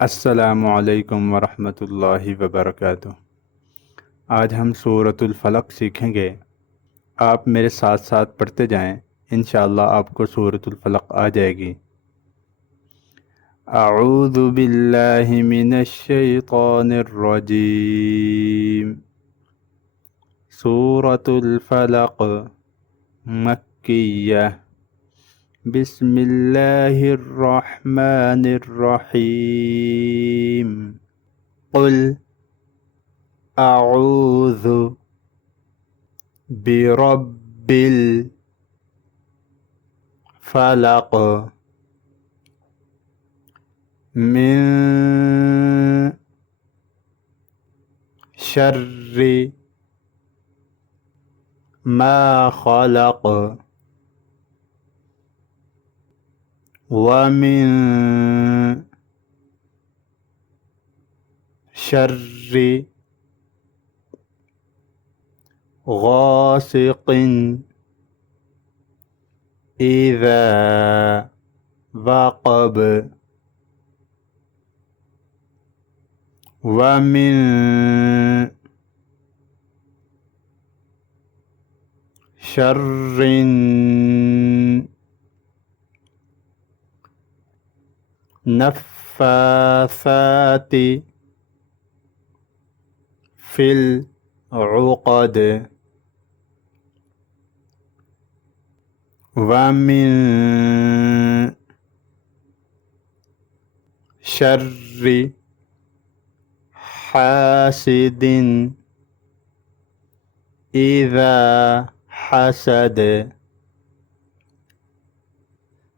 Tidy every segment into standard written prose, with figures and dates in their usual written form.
السلام علیکم ورحمۃ اللہ وبرکاتہ۔ آج ہم سورۃ الفلق سیکھیں گے۔ آپ میرے ساتھ ساتھ پڑھتے جائیں، انشاءاللہ آپ کو سورۃ الفلق آ جائے گی۔ اعوذ باللہ من الشیطان الرجیم۔ سورۃ الفلق مکیہ، بسم اللہ الرحمن الرحیم۔ قل اعوذ برب الفلق من شر ما خلق ومن شر غاسق اذا وقب ومن شر النفاثات في العقد ومن شر حاسد إذا حسد۔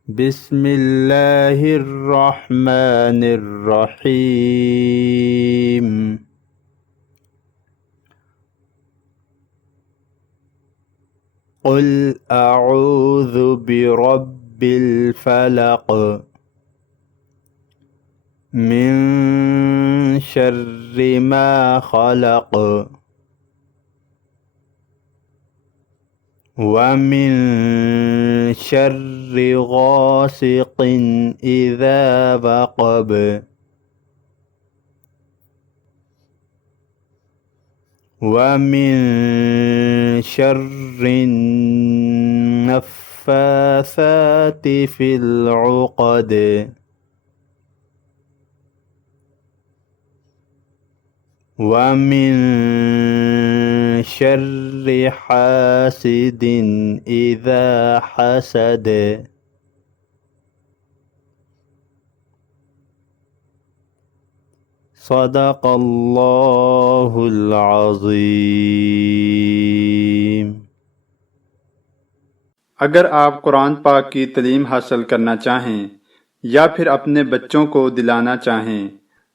بسم اللہ الرحمن الرحیم۔ قل اعوذ برب الفلق من شر ما خلق ومن شر غاسق إذا وقب ومن شر النفاثات في العقد ومن شر حاسد إذا حسد۔ صدق اللہ العظیم۔ اگر آپ قرآن پاک کی تعلیم حاصل کرنا چاہیں یا پھر اپنے بچوں کو دلانا چاہیں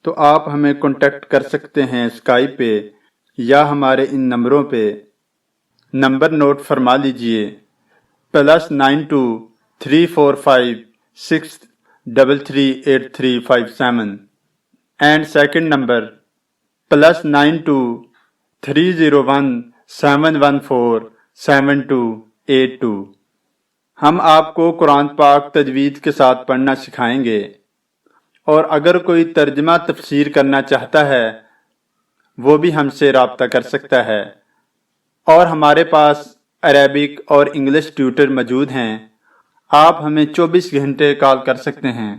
تو آپ ہمیں کانٹیکٹ کر سکتے ہیں اسکائپ پہ یا ہمارے ان نمبروں پہ۔ نمبر نوٹ فرما لیجئے: +923456338357 اینڈ سیکنڈ نمبر +923017147282۔ ہم آپ کو قرآن پاک تجوید کے ساتھ پڑھنا سکھائیں گے، اور اگر کوئی ترجمہ تفسیر کرنا چاہتا ہے وہ بھی ہم سے رابطہ کر سکتا ہے، اور ہمارے پاس عربک اور انگلش ٹیوٹر موجود ہیں۔ آپ ہمیں 24 گھنٹے کال کر سکتے ہیں۔